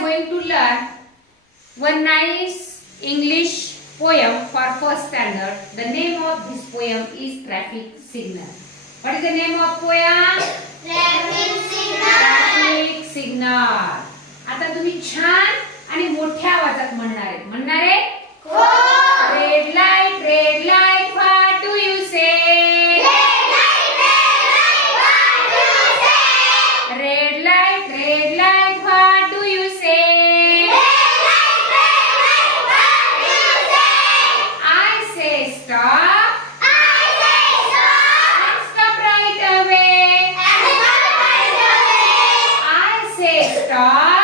going to learn one nice English poem for first standard. The name of this poem is Traffic Signal. What is the name of poem? Traffic Signal. आता तुम्ही छान आणि मोठ्या आवाजात म्हणणार आहे म्हणणार आहे red light red light what do you say red light red light stop. I say stop. And stop right away. And stop right away. I say stop.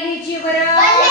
Nice छान